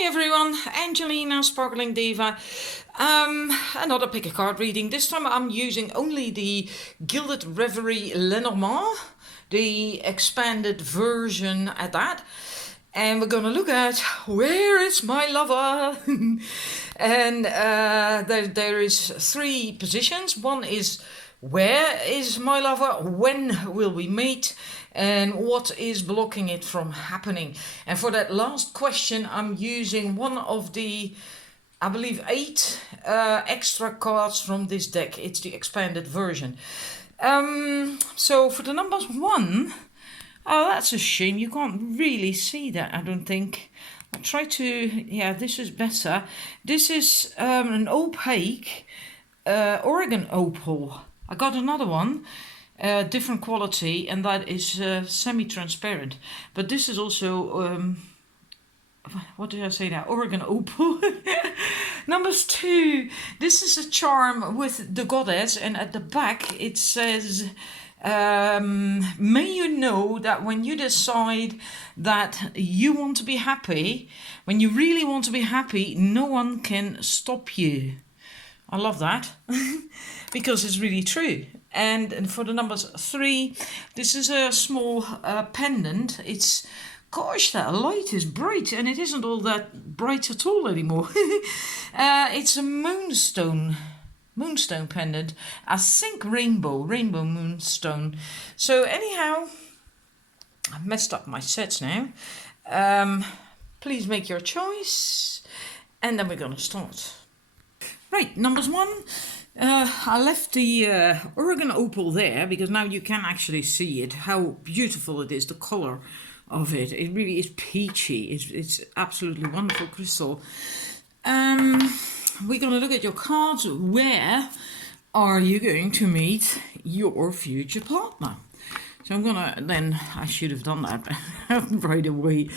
Hi everyone, Angelina, Sparkling Diva. Another pick a card reading. This time I'm using only the Gilded Reverie Lenormand, the expanded version at that. And we're gonna look at where is my lover? And there is three positions. One is where is my lover? When will we meet? And what is blocking it from happening? And for that last question, I'm using one of the, I believe, 8 extra cards from this deck. It's the expanded version. So for the numbers 1, oh, that's a shame. You can't really see that, I don't think. I'll try to, yeah, this is better. This is an opaque Oregon opal. I got another one. Different quality, and that is semi-transparent. But this is also, what did I say now? Oregon opal. Numbers 2. This is a charm with the goddess, and at the back it says, may you know that when you decide that you want to be happy, when you really want to be happy, no one can stop you. I love that because it's really true. And for the numbers 3, this is a small pendant. It's, gosh, that light is bright, and it isn't all that bright at all anymore. It's a moonstone pendant. I think rainbow moonstone. So anyhow, I've messed up my sets now. Please make your choice, and then we're gonna start. Right, numbers 1. I left the Oregon opal there because now you can actually see it, how beautiful it is, the color of it. It really is peachy. It's absolutely wonderful crystal. We're going to look at your cards. Where are you going to meet your future partner? So I'm going to, then I should have done that right away.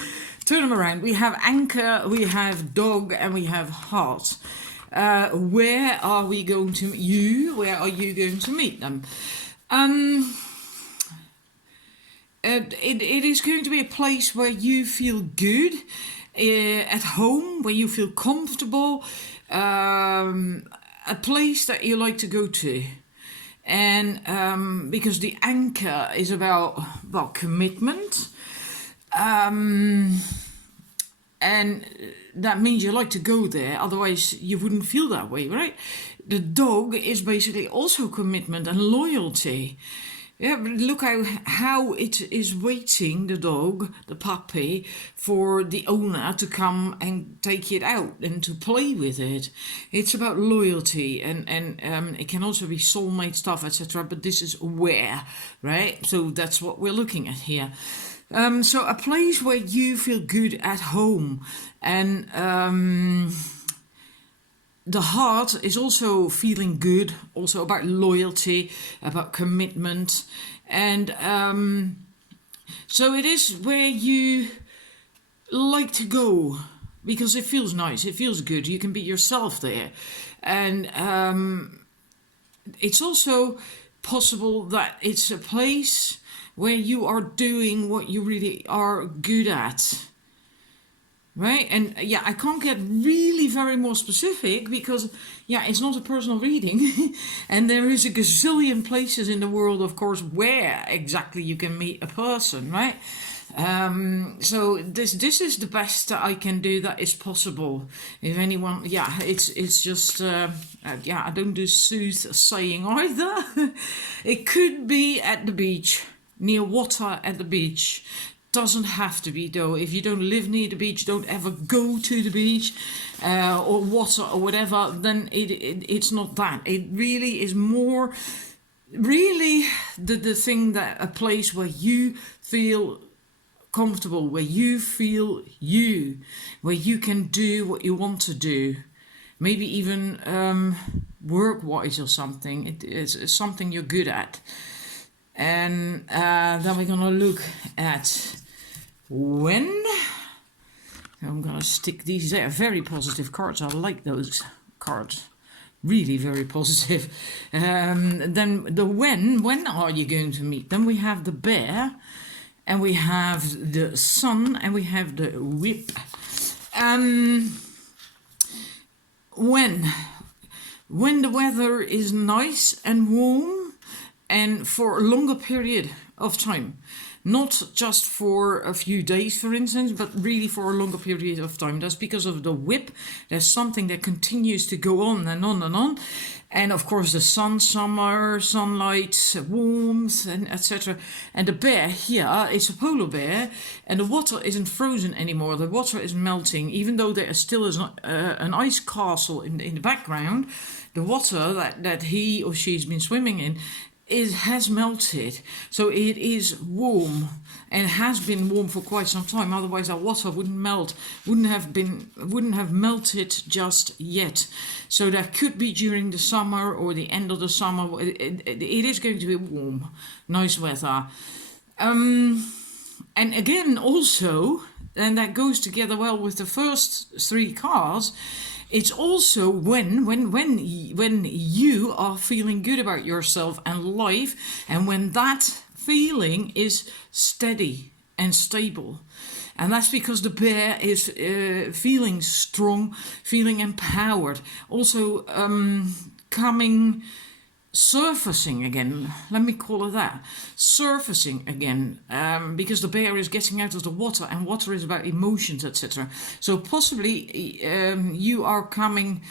Turn them around. We have anchor, we have dog, and we have heart. Where are we going to meet you? Where are you going to meet them? It is going to be a place where you feel good, at home, where you feel comfortable, a place that you like to go to. And because the anchor is about, well, commitment. And that means you like to go there, otherwise you wouldn't feel that way, right? The dog is basically also commitment and loyalty. Yeah, but look how it is waiting, the dog, the puppy, for the owner to come and take it out and to play with it. It's about loyalty, and it can also be soulmate stuff, etc. But this is where, right? So that's what we're looking at here. So a place where you feel good at home, and the heart is also feeling good, also about loyalty, about commitment, and so it is where you like to go because it feels nice, it feels good, you can be yourself there, and it's also possible that it's a place where you are doing what you really are good at, right? And yeah, I can't get really very more specific because, yeah, it's not a personal reading. And there is a gazillion places in the world, of course, where exactly you can meet a person, right? So this is the best that I can do that is possible. If anyone, yeah, it's just, yeah, I don't do soothsaying either. It could be at the beach, near water at the beach. Doesn't have to be though. If you don't live near the beach, don't ever go to the beach or water or whatever, then it's not that. It really is more really the thing, that a place where you feel comfortable, where you feel you, where you can do what you want to do, maybe even work-wise or something. It is something you're good at. And then we're gonna look at when. I'm gonna stick these there. Very positive cards. I like those cards. Really very positive. Then the when are you going to meet them? We have the bear, and we have the sun, and we have the whip. Um, when the weather is nice and warm and for a longer period of time, not just for a few days, for instance, but really for a longer period of time. That's because of the whip. There's something that continues to go on and on and on. And of course the sun, summer, sunlight, warmth, and etc. And the bear here is a polar bear, and the water isn't frozen anymore. The water is melting, even though there still is an ice castle in the background. The water that he or she's been swimming in has melted, so it is warm and has been warm for quite some time. Otherwise, our water wouldn't have melted just yet. So that could be during the summer or the end of the summer. It is going to be warm, nice weather. And again, also, and that goes together well with the first three cards. It's also when you are feeling good about yourself and life, and when that feeling is steady and stable. And that's because the bear is feeling strong, feeling empowered, also surfacing again, let me call it that, surfacing again, because the bear is getting out of the water, and water is about emotions, etc. So possibly you are coming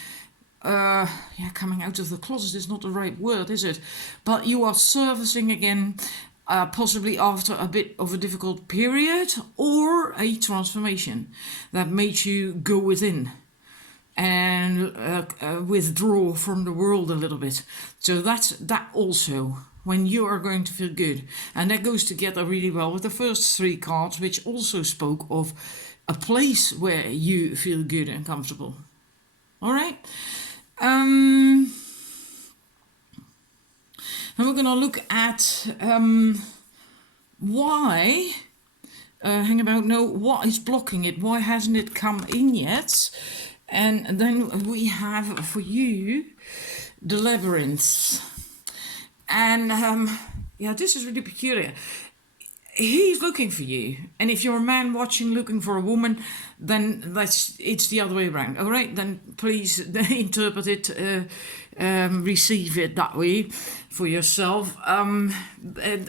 out of the closet is not the right word, is it? But you are surfacing again, possibly after a bit of a difficult period or a transformation that made you go within and withdraw from the world a little bit. So that's that also, when you are going to feel good. And that goes together really well with the first three cards, which also spoke of a place where you feel good and comfortable. All right. Now we're going to look at why. What is blocking it? Why hasn't it come in yet? And then we have for you the labyrinth. And this is really peculiar. He's looking for you. And if you're a man watching looking for a woman, then it's the other way around. All right, then please interpret it, receive it that way for yourself.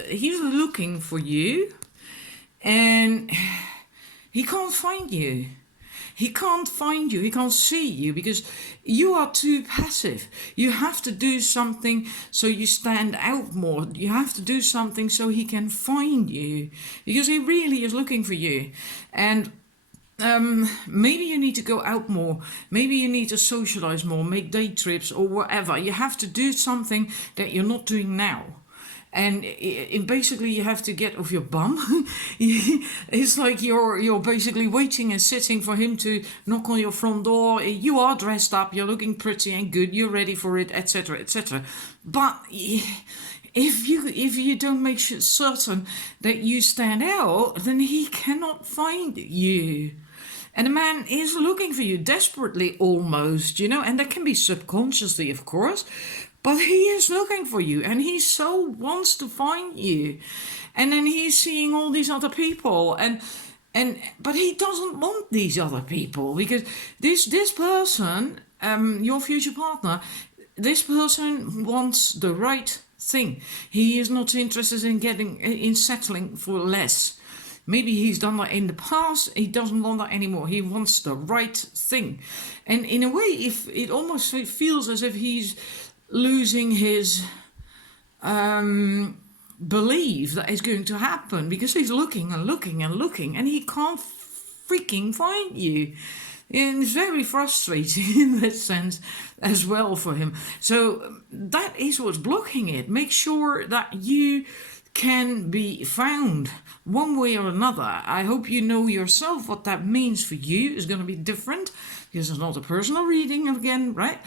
He's looking for you, and he can't find you. He can't find you, he can't see you, because you are too passive. You have to do something so you stand out more. You have to do something so he can find you, because he really is looking for you. And maybe you need to go out more. Maybe you need to socialize more, make day trips or whatever. You have to do something that you're not doing now. And basically you have to get off your bum. It's like you're basically waiting and sitting for him to knock on your front door. You are dressed up, you're looking pretty and good, you're ready for it, etc., etc. But if you don't make certain that you stand out, then he cannot find you. And the man is looking for you desperately, almost, and that can be subconsciously, of course. But he is looking for you, and he so wants to find you. And then he's seeing all these other people, but he doesn't want these other people, because this person, your future partner, this person wants the right thing. He is not interested in settling for less. Maybe he's done that in the past. He doesn't want that anymore. He wants the right thing. And in a way, if it almost feels as if he's losing his belief that is going to happen, because he's looking and looking and looking, and he can't freaking find you. And it's very frustrating in that sense as well for him. So that is what's blocking it. Make sure that you can be found one way or another. I hope you know yourself what that means for you. Is going to be different, because it's not a personal reading again, right?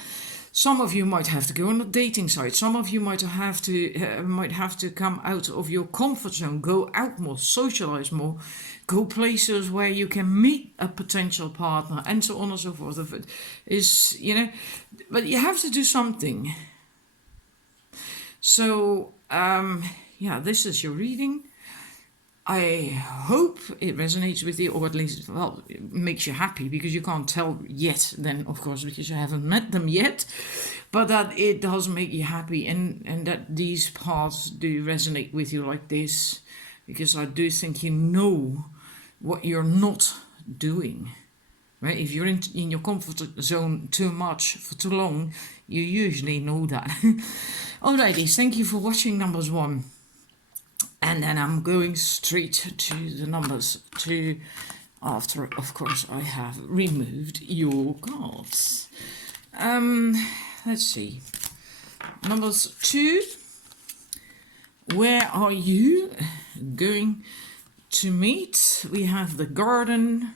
Some of you might have to go on a dating site. Some of you might have to come out of your comfort zone, go out more, socialize more, go places where you can meet a potential partner, and so on and so forth. If it is, but you have to do something. So, this is your reading. I hope it resonates with you, or at least, well, it makes you happy, because you can't tell yet, then, of course, because you haven't met them yet, but that it does make you happy, and that these parts do resonate with you like this, because I do think you know what you're not doing. Right? If you're in your comfort zone too much for too long, you usually know that. Alrighty, thank you for watching numbers 1. And then I'm going straight to the numbers 2, after, of course, I have removed your cards. Let's see. Numbers 2. Where are you going to meet? We have the garden.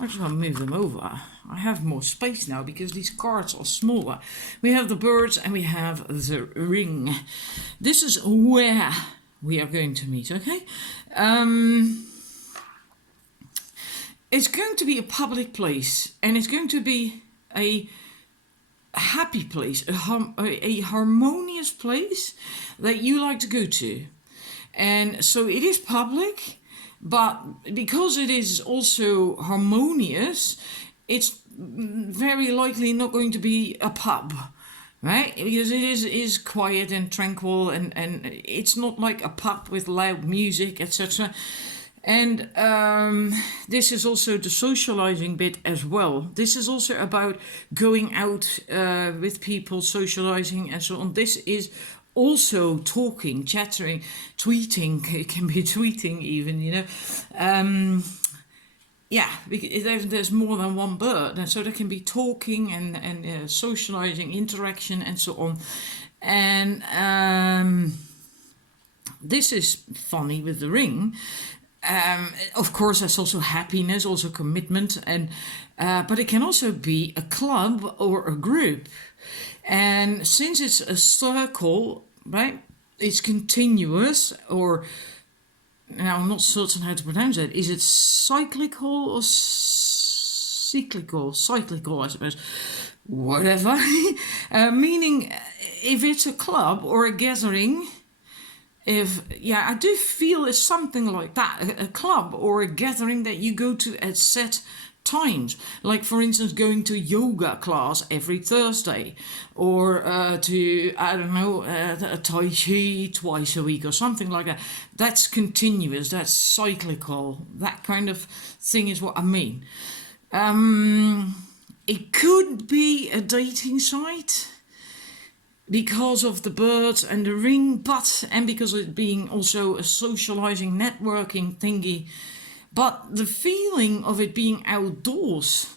I just want to move them over. I have more space now because these cards are smaller. We have the birds and we have the ring. This is where we are going to meet, okay? It's going to be a public place, and it's going to be a happy place, a harmonious place that you like to go to. And so it is public. But because it is also harmonious, it's very likely not going to be a pub, right? Because it is quiet and tranquil, and it's not like a pub with loud music, etc. And this is also the socializing bit as well. This is also about going out with people, socializing and so on. This is also talking, chattering, tweeting. It can be tweeting even, you know. Yeah, there's more than one bird, and so there can be talking and socializing, interaction, and so on. And this is funny with the ring. Of course, there's also happiness, also commitment, and but it can also be a club or a group. And since it's a circle, right, it's continuous, or now I'm not certain how to pronounce it. Is it cyclical or cyclical? Cyclical, I suppose. Whatever. Meaning, if it's a club or a gathering, I do feel it's something like that. A club or a gathering that you go to at set times, like for instance going to yoga class every Thursday, or to, I don't know, a tai chi twice a week or something like that. That's continuous, that's cyclical, that kind of thing is what I mean. It could be a dating site because of the birds and the ring, and because of it being also a socializing, networking thingy. But the feeling of it being outdoors,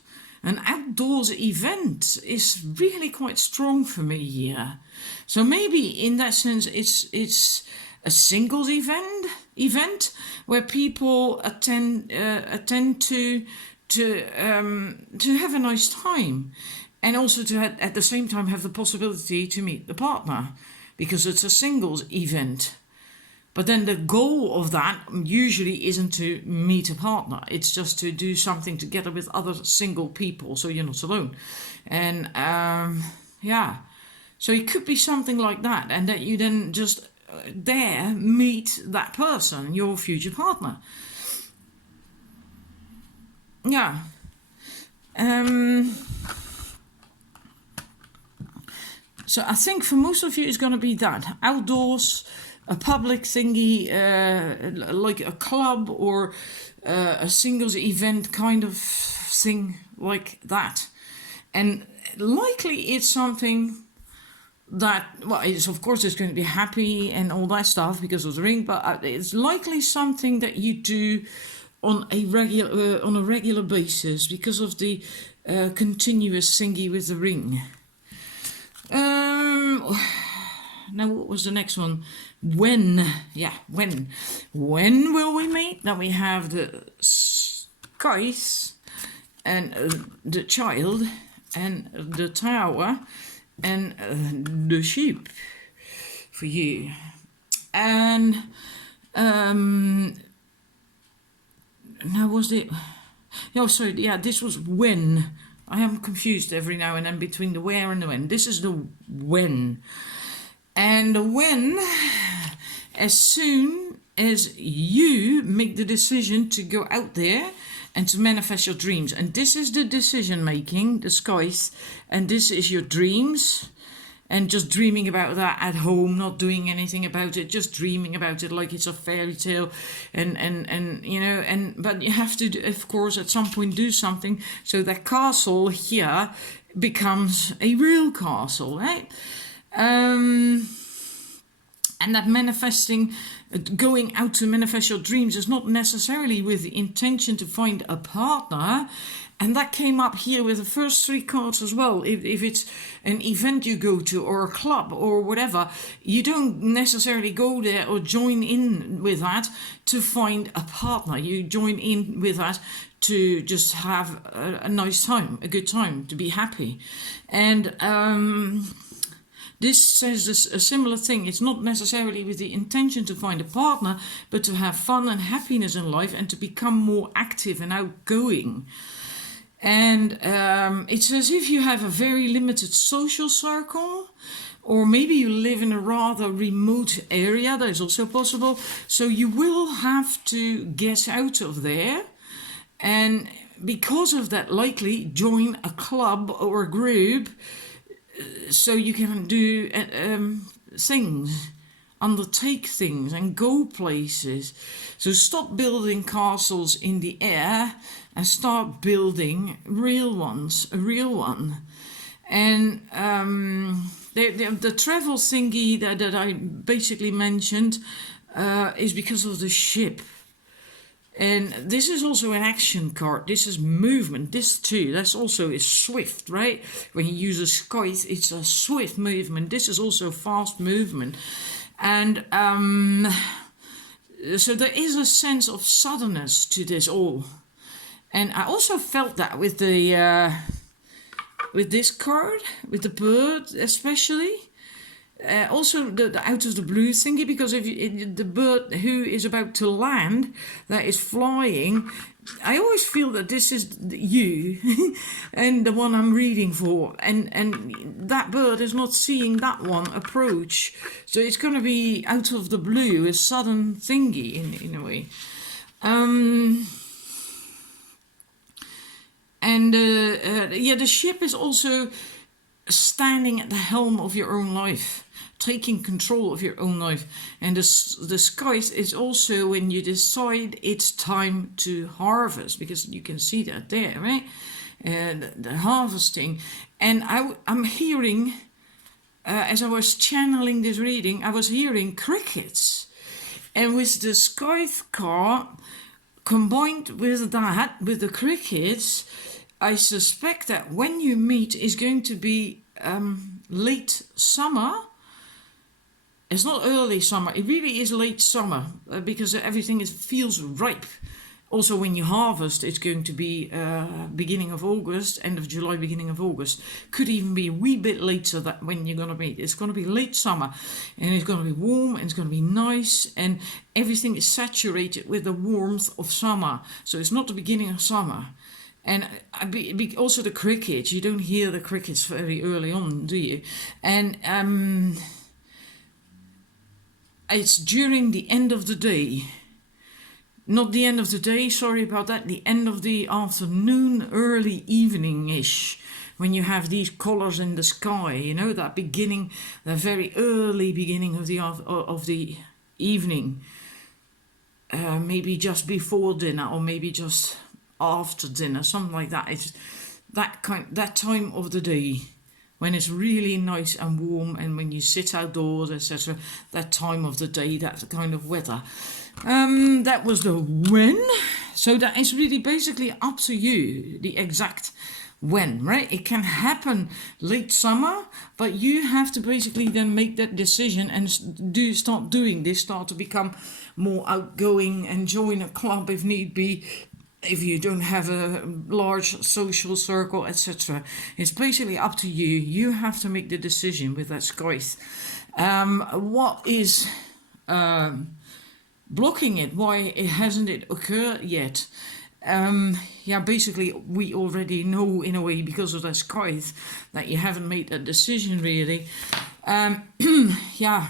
an outdoors event, is really quite strong for me here. So maybe in that sense it's a singles event where people attend to have a nice time, and also to at the same time have the possibility to meet the partner, because it's a singles event. But then the goal of that usually isn't to meet a partner. It's just to do something together with other single people, so you're not alone. And so it could be something like that, and that you then just there meet that person, your future partner. Yeah. So I think for most of you it's going to be that. Outdoors, a public thingy, like a club or a singles event kind of thing like that. And likely it's something that, well, it's, of course it's going to be happy and all that stuff because of the ring, but it's likely something that you do on a regular basis because of the continuous thingy with the ring. Now what was the next one? When? Yeah, when. When will we meet? Then we have the skies and the child and the tower and the sheep for you. And now was it? Oh, sorry. Yeah, this was when. I am confused every now and then between the where and the when. This is the when. And the when, as soon as you make the decision to go out there and to manifest your dreams. And this is the decision making, the skies, and this is your dreams. And just dreaming about that at home, not doing anything about it, just dreaming about it like it's a fairy tale, and you know, but you have to, of course, at some point do something so that castle here becomes a real castle, right? And that manifesting, going out to manifest your dreams is not necessarily with the intention to find a partner. And that came up here with the first 3 cards as well. If it's an event you go to or a club or whatever, you don't necessarily go there or join in with that to find a partner. You join in with that to just have a nice time, a good time, to be happy. And this says a similar thing. It's not necessarily with the intention to find a partner, but to have fun and happiness in life and to become more active and outgoing. And it's as if you have a very limited social circle, or maybe you live in a rather remote area. That is also possible. So you will have to get out of there, and because of that, likely join a club or a group so you can do things, undertake things and go places. So stop building castles in the air and start building real ones, a real one. And the travel thingy that I basically mentioned is because of the ship. And this is also an action card. This is movement. This too, that's also is swift, right? When you use a scythe, it's a swift movement. This is also fast movement. And so there is a sense of suddenness to this all. And I also felt that with the with this card, with the bird especially. Also the out of the blue thingy, because if the bird who is about to land, that is flying, I always feel that this is you and the one I'm reading for, and that bird is not seeing that one approach, so it's going to be out of the blue, a sudden thingy in a way. Yeah, the ship is also standing at the helm of your own life, taking control of your own life. And the scythe is also when you decide it's time to harvest, because you can see that there, right? The harvesting. And I'm hearing, as I was channeling this reading, I was hearing crickets. And with the scythe card, combined with that, with the crickets, I suspect that when you meet is going to be late summer. It's not early summer, it really is late summer, because everything feels ripe. Also when you harvest, it's going to be beginning of August, end of July, beginning of August. Could even be a wee bit later that when you're going to meet. It's going to be late summer, and it's going to be warm, and it's going to be nice, and everything is saturated with the warmth of summer. So it's not the beginning of summer. And also the crickets, you don't hear the crickets very early on, do you? And it's during the end of the day. Not the end of the day, sorry about that, the end of the afternoon, early evening-ish, when you have these colors in the sky, you know, that beginning, the very early beginning of the evening. Maybe just before dinner, or maybe just after dinner, something like that. It's that time of the day when it's really nice and warm, and when you sit outdoors, etc. That time of the day, that kind of weather. That was the when. So that is really basically up to you, the exact when, right? It can happen late summer, but you have to basically then make that decision and start doing this, start to become more outgoing and join a club if need be, if you don't have a large social circle, etc. It's basically up to you. You have to make the decision with that scythe. What is blocking it? Why hasn't it occurred yet? Yeah, basically we already know in a way, because of that scythe, that you haven't made that decision really. Yeah.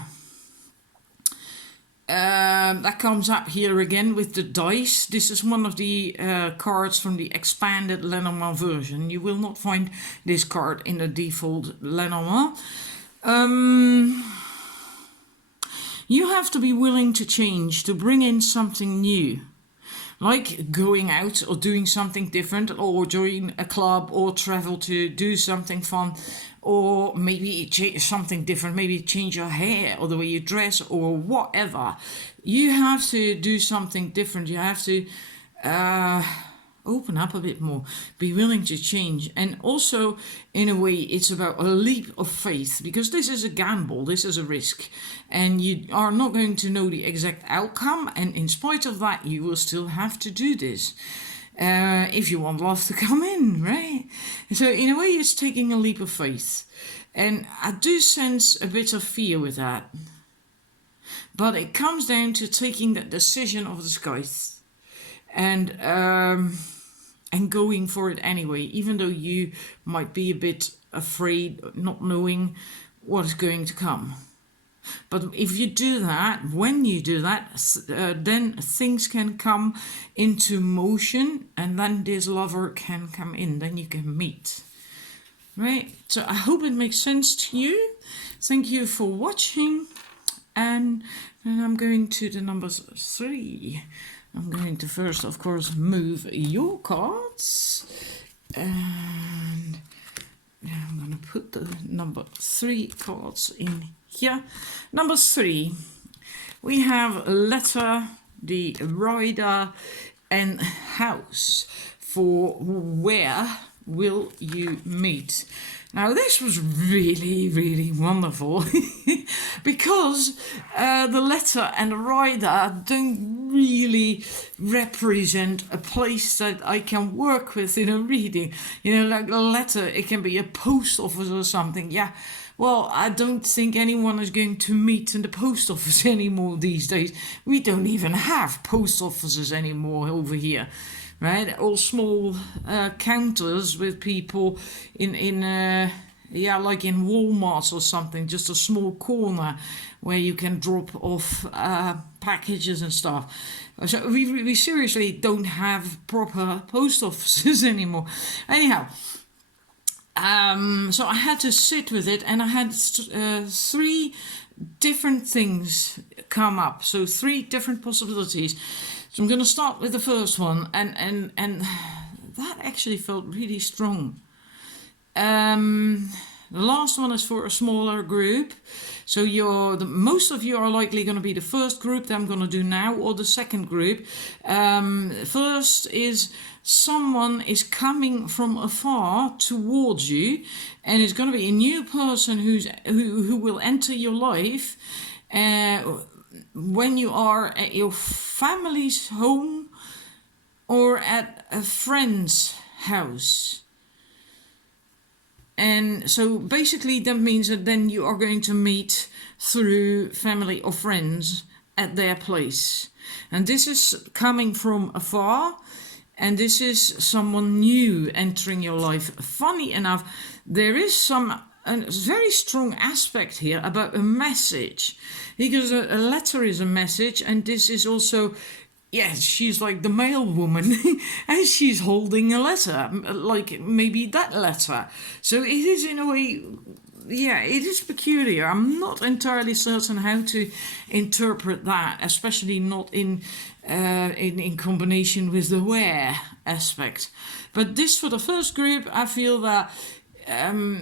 that comes up here again with the dice. This is one of the cards from the expanded Lenormand version. You will not find this card in the default Lenormand. You have to be willing to change, to bring in something new. Like going out or doing something different, or join a club, or travel to do something fun, or maybe something different, maybe change your hair or the way you dress or whatever. You have to do something different. You have to open up a bit more, be willing to change. And also, in a way, it's about a leap of faith, because this is a gamble, this is a risk, and you are not going to know the exact outcome, and in spite of that you will still have to do this if you want love to come in, right? So in a way it's taking a leap of faith, and I do sense a bit of fear with that, but it comes down to taking that decision of the skies and going for it anyway, even though you might be a bit afraid, not knowing what is going to come. But if you do that, when you do that, then things can come into motion, and then this lover can come in, then you can meet. Right? So I hope it makes sense to you. Thank you for watching, and then I'm going to the numbers 3. I'm going to first, of course, move your cards, and I'm going to put the number 3 cards in here. Number 3, we have letter, the rider, and house for where will you meet. Now this was really, really wonderful because the letter and the rider don't really represent a place that I can work with in a reading. You know, like the letter, it can be a post office or something. Yeah, well, I don't think anyone is going to meet in the post office anymore these days. We don't even have post offices anymore over here. Right, all small counters with people in like in Walmart or something, just a small corner where you can drop off packages and stuff. So we seriously don't have proper post offices anymore. Anyhow, so I had to sit with it, and I had 3 different things come up. So 3 different possibilities. So I'm going to start with the first one, and that actually felt really strong. The last one is for a smaller group. So most of you are likely going to be the first group that I'm going to do now, or the second group. First is someone is coming from afar towards you, and it's going to be a new person who will enter your life when you are at your family's home or at a friend's house. And so basically that means that then you are going to meet through family or friends at their place. And this is coming from afar, and this is someone new entering your life. Funny enough, there is a very strong aspect here about a message, because a letter is a message, and this is also, yes, she's like the mail woman and she's holding a letter, like maybe that letter. So it is in a way, yeah, it is peculiar. I'm not entirely certain how to interpret that, especially not in combination with the where aspect. But this, for the first group, I feel that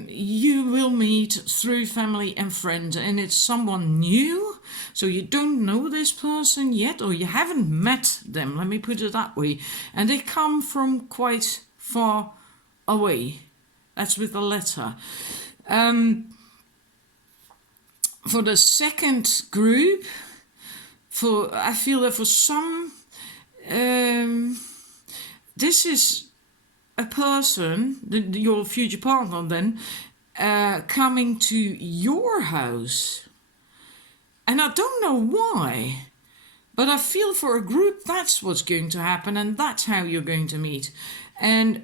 you will meet through family and friends, and it's someone new, so you don't know this person yet, or you haven't met them, let me put it that way, and they come from quite far away. That's with the letter. For the second group, I feel that for some, this is a person, your future partner then, coming to your house. And I don't know why, but I feel for a group that's what's going to happen, and that's how you're going to meet. And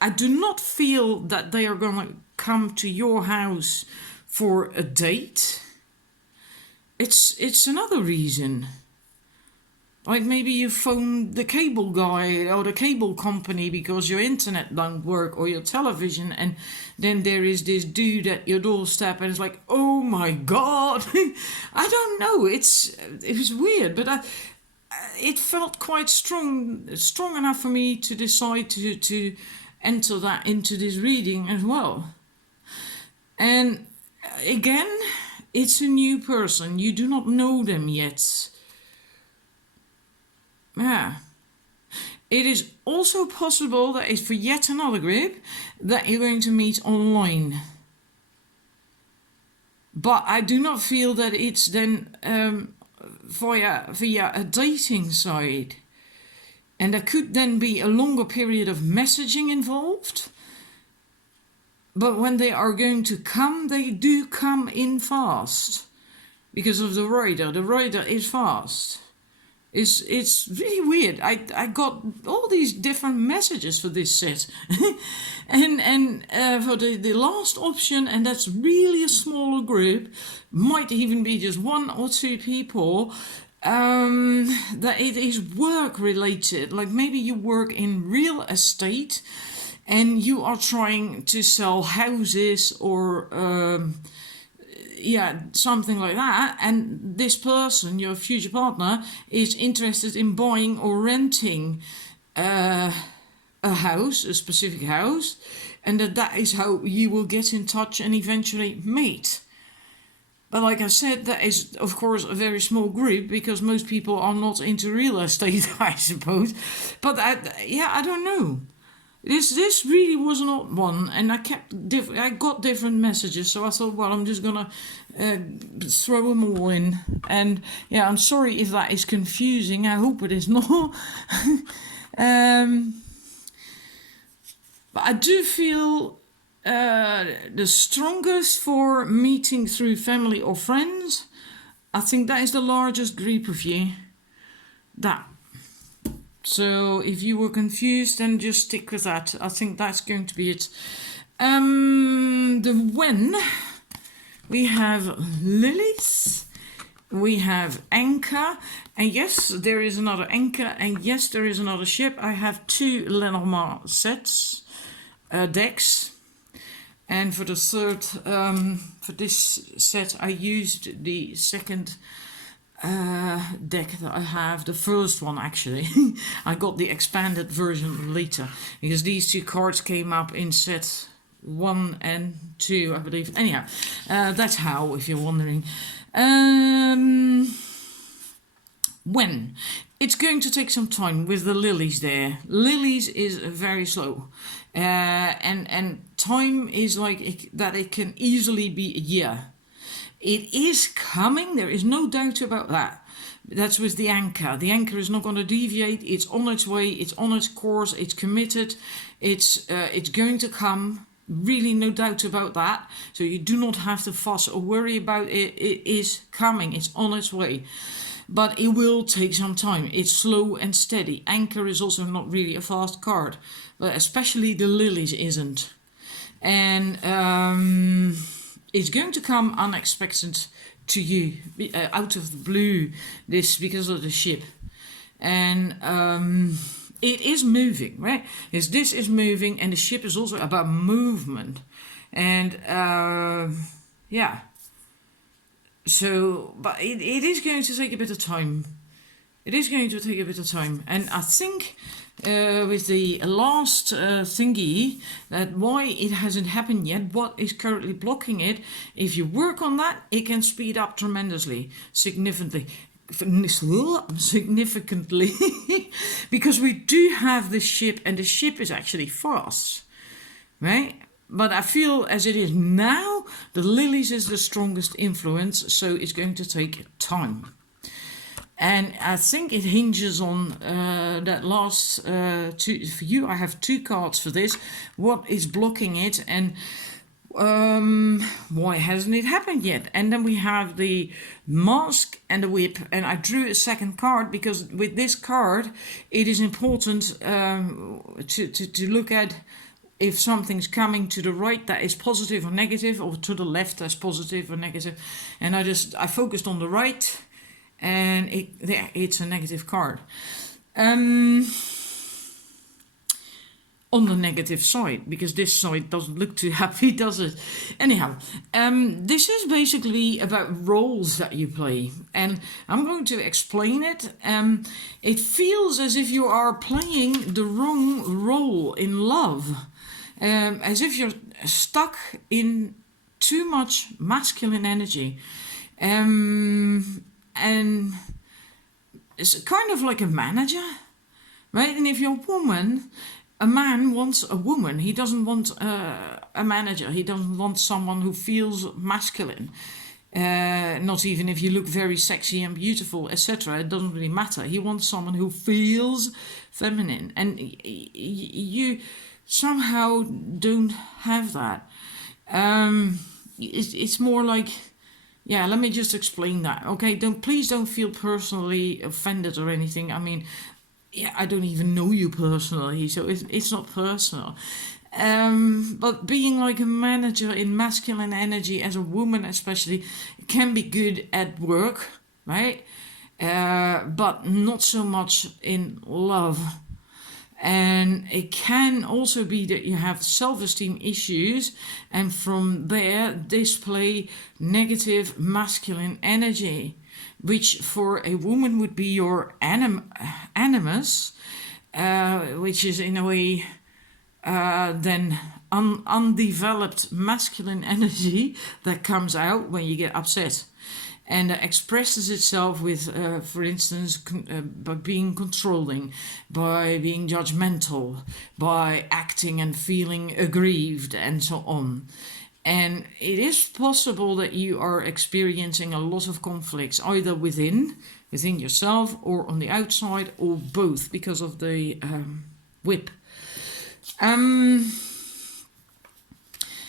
I do not feel that they are going to come to your house for a date. it's another reason. Like maybe you phone the cable guy or the cable company because your internet don't work or your television, and then there is this dude at your doorstep and it's like, oh my god. I don't know, it was weird, but it felt quite strong enough for me to decide to enter that into this reading as well. And again, it's a new person, you do not know them yet. Yeah. It is also possible that it's for yet another group that you're going to meet online. But I do not feel that it's then via a dating site. And there could then be a longer period of messaging involved. But when they are going to come, they do come in fast. Because of the rider. The rider is fast. It's really weird. I got all these different messages for this set. and for the last option, and that's really a smaller group, might even be just 1 or 2 people, that it is work related. Like maybe you work in real estate and you are trying to sell houses or something like that, and this person, your future partner, is interested in buying or renting a house, a specific house, and that is how you will get in touch and eventually meet. But like I said, that is of course a very small group because most people are not into real estate, I suppose. But I don't know. This really was not one, and I got different messages, so I thought, well, I'm just gonna throw them all in. And yeah, I'm sorry if that is confusing. I hope it is not. But I do feel the strongest for meeting through family or friends. I think that is the largest group of you. That. So if you were confused, then just stick with that. I think that's going to be it. The when, we have lilies, we have anchor, and yes, there is another anchor, and yes, there is another ship. I have 2 Lenormand sets, decks, and for the third, for this set, I used the second deck that I have, the first one actually. I got the expanded version later because these 2 cards came up in set 1 and 2, I believe. Anyhow, that's how, if you're wondering. When it's going to take some time with the lilies there. Lilies is very slow, and time is like that. It can easily be a year. It is coming, there is no doubt about that. That's with the anchor. The anchor is not going to deviate. It's on its way, it's on its course, it's committed, it's going to come. Really no doubt about that. So you do not have to fuss or worry about it. It is coming, it's on its way. But it will take some time. It's slow and steady. Anchor is also not really a fast card, but especially the lilies isn't. And it's going to come unexpected to you, out of the blue, this because of the ship. And it is moving, right? Yes, this is moving, and the ship is also about movement. And yeah. So, but it is going to take a bit of time. It is going to take a bit of time. And I think with the last thingy, that why it hasn't happened yet, what is currently blocking it, if you work on that, it can speed up tremendously, significantly. Because we do have the ship, and the ship is actually fast, right? But I feel as it is now, the lilies is the strongest influence, so it's going to take time. And I think it hinges on that last 2. For you, I have 2 cards for this. What is blocking it, and why hasn't it happened yet? And then we have the mask and the whip, and I drew a second card because with this card it is important to look at if something's coming to the right that is positive or negative, or to the left that's positive or negative. And I focused on the right, and it's a negative card. On the negative side, because this side doesn't look too happy, does it? Anyhow, this is basically about roles that you play, and I'm going to explain it. It feels as if you are playing the wrong role in love, as if you're stuck in too much masculine energy, and it's kind of like a manager, right? And if you're a woman, a man wants a woman. He doesn't want a manager. He doesn't want someone who feels masculine. Not even if you look very sexy and beautiful, etc. It doesn't really matter. He wants someone who feels feminine. And you somehow don't have that. It's more like... Yeah, let me just explain that. Okay, please don't feel personally offended or anything. I mean... Yeah, I don't even know you personally, so it's not personal. But being like a manager in masculine energy, as a woman especially, can be good at work, right? But not so much in love. And it can also be that you have self-esteem issues, and from there display negative masculine energy, which for a woman would be your animus, which is in a way then undeveloped masculine energy that comes out when you get upset, and expresses itself with, for instance, by being controlling, by being judgmental, by acting and feeling aggrieved, and so on. And it is possible that you are experiencing a lot of conflicts, either within yourself or on the outside, or both, because of the whip.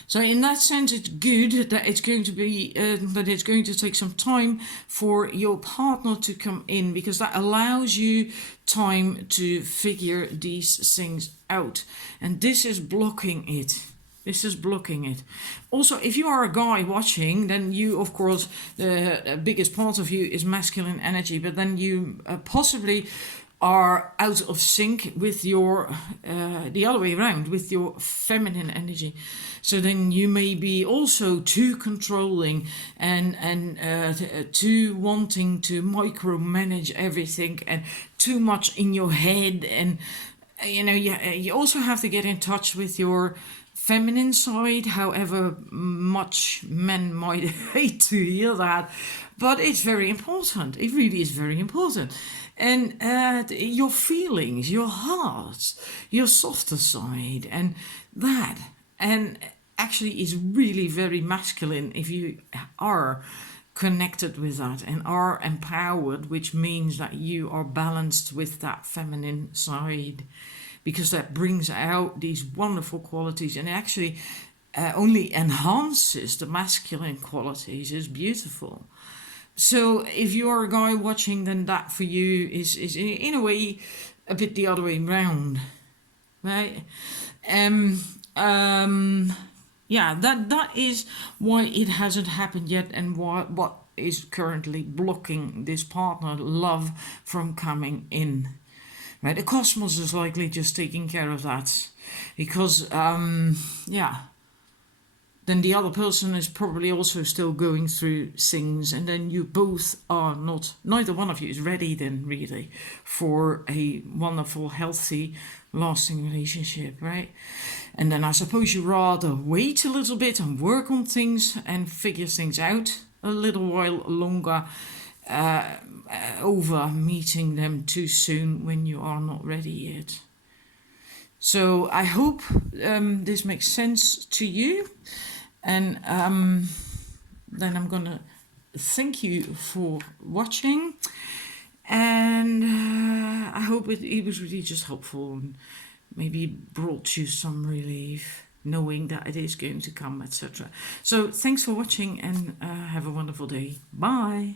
So in that sense, it's good that it's going to take some time for your partner to come in, because that allows you time to figure these things out. And this is blocking it. This is blocking it. Also, if you are a guy watching, then you, of course, the biggest part of you is masculine energy, but then you possibly are out of sync with your, the other way around, with your feminine energy. So then you may be also too controlling and too wanting to micromanage everything, and too much in your head. And, you also have to get in touch with your feminine side, however much men might hate to hear that, but it's very important. It really is very important. And your feelings, your heart, your softer side, and that, and actually is really very masculine if you are connected with that and are empowered, which means that you are balanced with that feminine side, because that brings out these wonderful qualities, and actually only enhances the masculine qualities. Is beautiful. So if you are a guy watching, then that for you is in a way a bit the other way around, right? Yeah, that is why it hasn't happened yet, and what is currently blocking this partner love from coming in. Right, the cosmos is likely just taking care of that, because then the other person is probably also still going through things, and then you both are neither one of you is ready then really for a wonderful, healthy, lasting relationship, right? And then I suppose you rather wait a little bit and work on things and figure things out a little while longer, over meeting them too soon when you are not ready yet. So I hope this makes sense to you, and then I'm gonna thank you for watching, and I hope it was really just helpful, and maybe brought you some relief knowing that it is going to come, etc. So thanks for watching, and have a wonderful day. Bye.